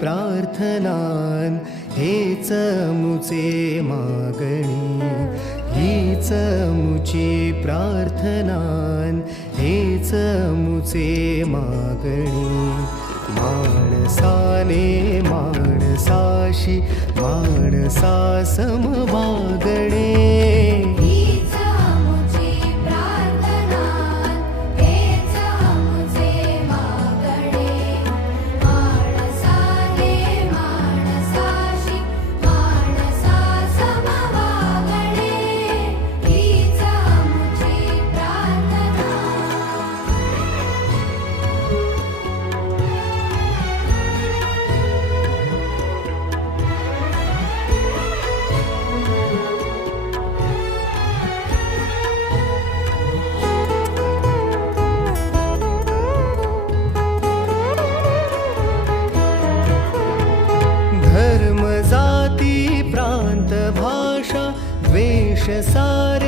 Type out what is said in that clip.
प्रार्थनान हेच मुचे मागणी, हीच मुची प्रार्थनान हेच मुचे मागणी. माणसाने माणसाशी माणसा सम वागणे, हीच मुची प्रार्थना हेच मुचे मागणे. माणसाने माणसाशी माणसा सम वागणे, हीच मुची प्रार्थना. धर्म जाती प्रांत भाषा द्वेष सारे